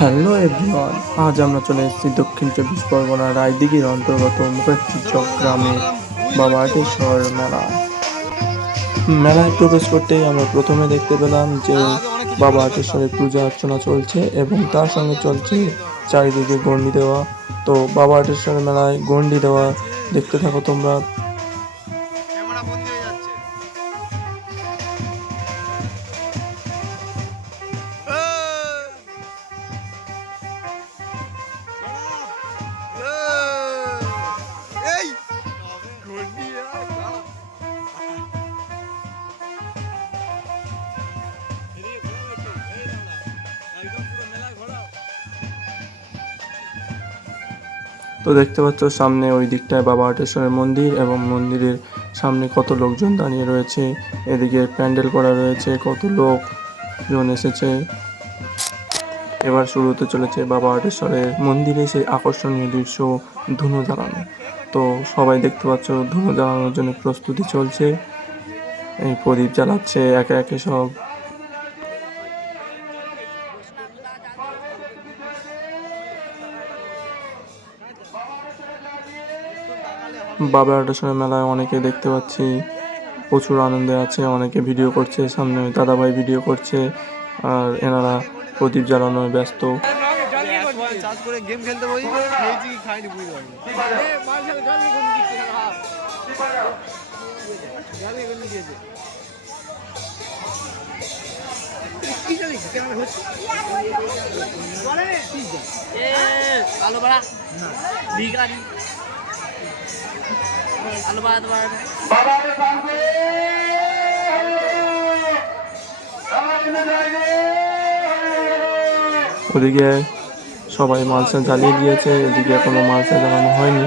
Hello everyone, আজ আমরা চলে এসেছি দক্ষিণ চব্বিশ পরগনার রায়দিঘির অন্তর্গত মুখার্জি গ্রামে বাবা আটেশ্বর মেলা। মেলায় প্রবেশ করতেই আমরা প্রথমে দেখতে পেলাম যে বাবা আটেশ্বরের পূজা অর্চনা চলছে এবং তার সঙ্গে চলছে চারিদিকে গণ্ডি দেওয়া। তো বাবা আটেশ্বরের মেলায় গণ্ডি দেওয়া দেখতে থাকো তোমরা। তো দেখতে পাচ্ছ সামনে ওই দিকটায় বাবা আটেশ্বরের মন্দির এবং মন্দিরের সামনে কত লোকজন দাঁড়িয়ে রয়েছে। এদিকে প্যান্ডেল করা রয়েছে, কত লোকজন এসেছে। এবার শুরু হতে চলেছে বাবা আটেশ্বরের মন্দিরে সেই আকর্ষণীয় দৃশ্য, ধুনো জ্বালানো। তো সবাই দেখতে পাচ্ছ ধুনো জ্বালানোর জন্য প্রস্তুতি চলছে। এই প্রদীপ জ্বালাচ্ছে একে একে সব। বাবা আটেশ্বর মেলায় অনেকে দেখতে পাচ্ছি প্রচুর আনন্দে আছে, অনেকে ভিডিও করছে, সামনে দাদাভাই ভিডিও করছে আর এনারা প্রদীপ জ্বালানোয় ব্যস্ত। ওদিকে সবাই মালসা জ্বালিয়ে দিয়েছে, এদিকে এখনো মালসা জ্বালানো হয়নি।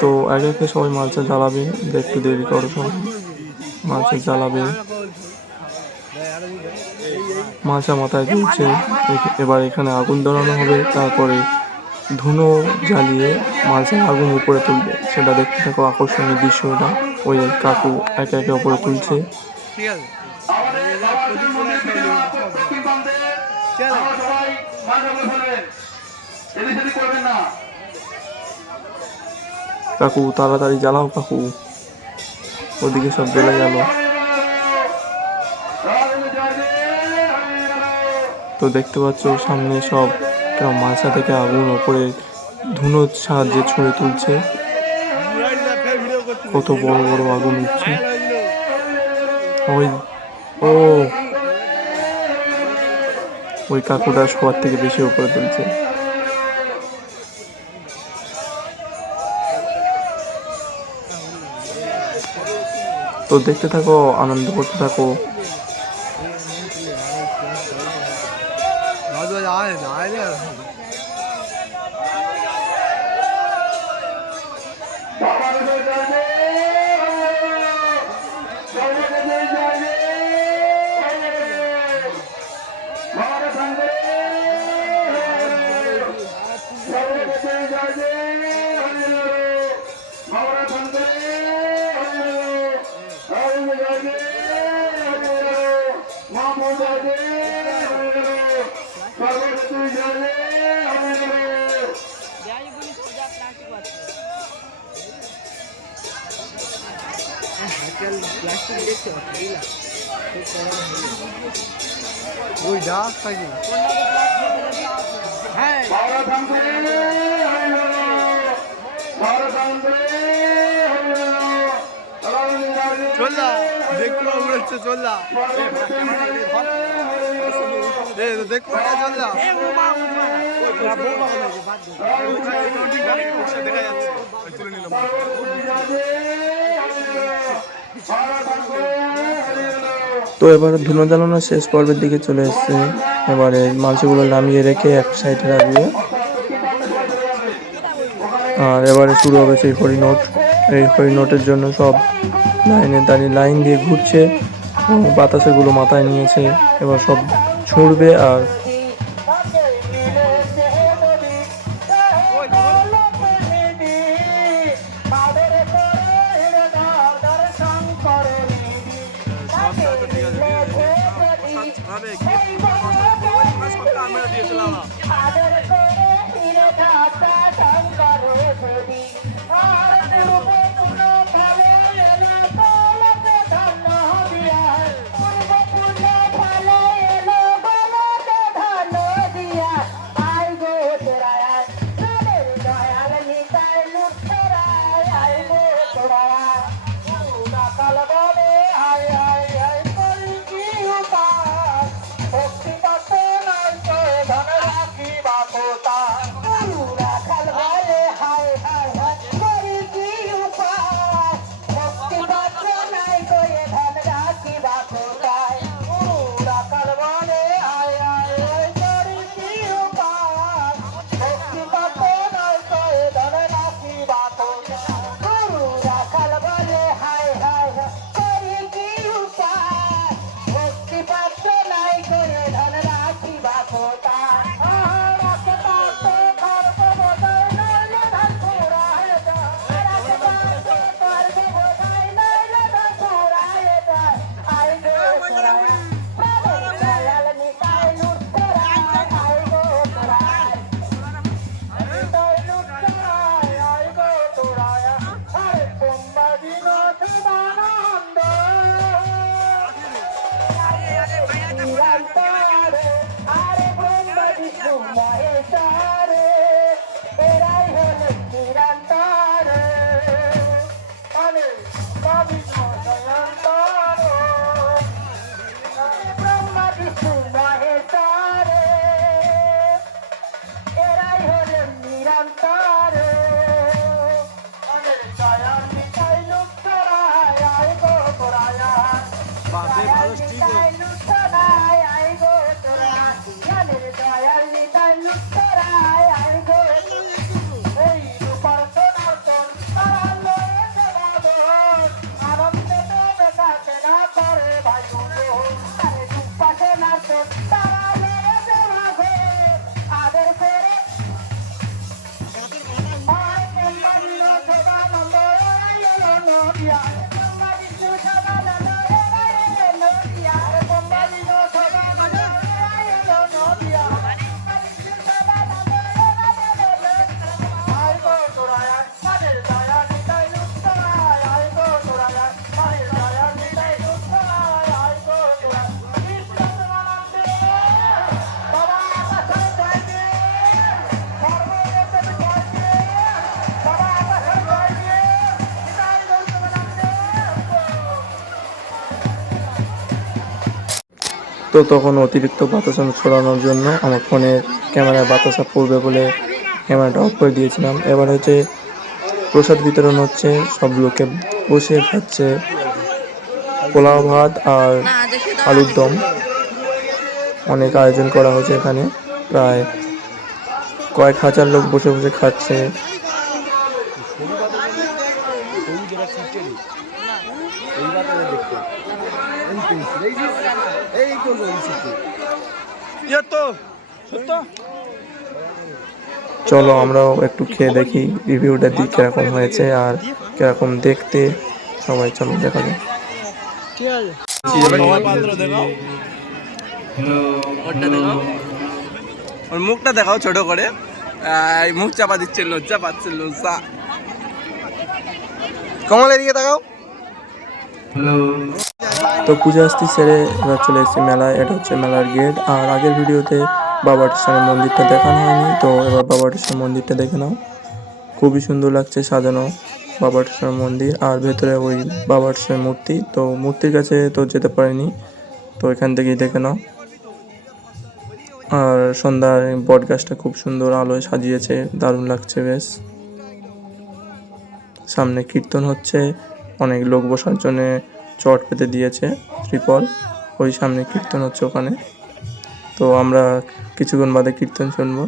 তো একে একে সবাই মালসা জ্বালাবে, একটু দেরি করো, সবাই মালসা জ্বালাবে। মালসা মাথায় তুলছে, এবার এখানে আগুন ধরানো হবে, তারপরে ধুনো জ্বালিয়ে মালসার আগুন উপরে তুলবে। সেটা দেখতে থাকো আকর্ষণীয় দৃশ্যটা। ওই কাকু একে একে উপরে তুলছে। কাকু তাড়াতাড়ি জ্বালাও কাকু, ওদিকে সব জ্বলে গেল। তো দেখতে পাচ্ছ সামনে সব মালসা থেকে আগুন ওপরে ধুনোর সাহায্যে ছুঁড়ে তুলছে। কত বড় বড় আগুন উঠছে। ওই কাকুটা সবার থেকে বেশি উপরে তুলছে। তো দেখতে থাকো, আনন্দ করতে থাকো। তো এবার ধুনো জ্বালানোর শেষ পর্বের দিকে চলে এসছে। এবারে মালসাগুলো নামিয়ে রেখে এক সাইডে রাখবে। আর এবারে শুরু হবে সেই হরিনোট। এই হরিনোটের জন্য সব লাইনে দাঁড়িয়ে লাইন দিয়ে ঘুরছে এবং বাতাসেগুলো মাথায় নিয়েছে। এবার সব ছুঁড়বে আর আদর করে ফিরে ঠাটা শঙ্কর দেবী আর পূর্ব পুণ্য ফলে এলো বলতে ধন্য দিয়া পূর্ব পুণ্য ফলে এলো বলতে ধন্য দিয়া আই গো তোরায় প্রাণের দয়াল নিতাই লুটতরায় আই গো তোরায় কাল বলে আয় আয় আয় করি কি উপায় ভক্তি পাত নাই তো ধন রাখি বাপতা কাল বলে হায় হায় হায় করি কি উপায় ভক্তি পাত নাই তো ধন রাখি বাপতায় কাল বলে আয় আয় আয় করি কি উপায় ভক্তি পাত নাই তো ধন রাখি বাপতা কাল বলে হায় হায় করি কি উপায় ভক্তি পাত্র নাই করে ধন রাখি বাপতা রাখে পাত্র খর্ব বোধাই নইলে ধন পুরায় যায় রাখে পাত্র খর্ব বোধাই নইলে ধন পুরায় যায় আই গো তোরায় প্রাণের দয়াল নিতাই লুটতরায় আই গো তোরায় নিতাই লুটতরায় আই গো তোরায় আরে তোমরা দিন সদানন্দ নিরন্তরে আরে ব্রহ্মা বিষ্ণু মহেশ্বরে এরাই হলেন নিরন্তরে আরে বিষ্ণু জয়ন্তরে ব্রহ্মা বিষ্ণু মহেশ্বরে এরাই হলেন নিরন্তরে আরে দয়াল নিতাই লুটতরায় আই গো তোরায় দয়াল নিতাই লুটতরায় আই গো তোরায় জ্ঞানের দয়াল নিতাই লুটতরায় আই গো এই রূপার সনাতন তারা লয়েছে বাঁধন আনন্দে তো বেকাতে না করে ভাই আরে রূপা সনাতন তারা লয়েছে বাঁধন আদর করে তো তখন অতিরিক্ত বাতাস ছড়ানোর জন্য আমার ফোনের ক্যামেরায় বাতাসা পড়বে বলে ক্যামেরাটা অফ করে দিয়েছিলাম। এবার হচ্ছে প্রসাদ বিতরণ হচ্ছে, সব লোকে বসে খাচ্ছে পোলাও ভাত আর আলুর দম। অনেক আয়োজন করা হয়েছে এখানে, প্রায় কয়েক হাজার লোক বসে বসে খাচ্ছে। চলো আমরাও একটু খেয়ে দেখি রিভিউটা দিই কিরকম হয়েছে আর কিরকম দেখতে। সবাই চলো দেখা যাক। ওর মুখটা দেখাও ছোট করে, মুখ চাপা দিচ্ছে, লজ্জা পাচ্ছে, লজ্জা। কমলের দিকে দেখাও। তো পূজা আস্তি সেরে এবার চলে এসেছি মেলায়। এটা হচ্ছে মেলার গেট। আর আগের ভিডিওতে বাবা টেশ্বরের মন্দিরটা দেখানো হয়নি, তো এবার বাবা টেশ্বরের মন্দিরটা দেখে নাও। খুবই সুন্দর লাগছে সাজানো বাবা টেশ্বরের মন্দির। আর ভেতরে ওই বাবা টেশ্বরের মূর্তি, তো মূর্তির কাছে তো যেতে পারিনি, তো এখান থেকেই দেখে নাও। আর সন্ধ্যায় বট গাছটা খুব সুন্দর আলোয় সাজিয়েছে, দারুণ লাগছে বেশ। সামনে কীর্তন হচ্ছে, অনেক লোক বসার জন্য চট পেতে দিয়েছে ত্রিপল, ওই সামনে কীর্তন হচ্ছে ওখানে। তো আমরা কিছুক্ষণ বাদে কীর্তন শুনবো।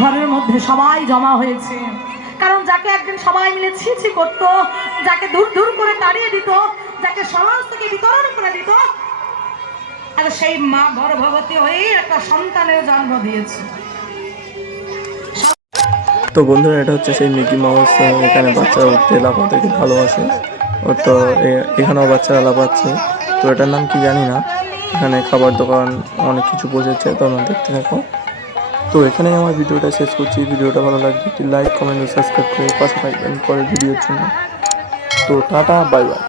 ঘরের মধ্যে সবাই জমা হয়েছে, কারণ যাকে একদিন সবাই মিলে ছিছি করতো, যাকে দূর দূর করে তাড়িয়ে দিত, যাকে সমাজ থেকে বিতরণ করে দিত, আর সেই মা গর্ভবতী হয়ে একটা সন্তানের জন্ম দিয়েছে। তো বন্ধুরা, এটা হচ্ছে সেই মিকি মাউস। এখানে বাচ্চারা উঠতে লাফাতে খুব ভালোবাসে। তো এখানেও বাচ্চারা লাফাচ্ছে। তো এটার নাম কি জানি না। এখানে খাবার দোকান অনেক কিছু বসেছে, তোমরা দেখতে থাকো। তো এখানেই আমার ভিডিওটা শেষ করছি। ভিডিওটা ভালো লাগলে একটি লাইক, কমেন্ট ও সাবস্ক্রাইব করে পাশে থাকবেন পরের ভিডিওর জন্য। তো টাটা, বাই বাই।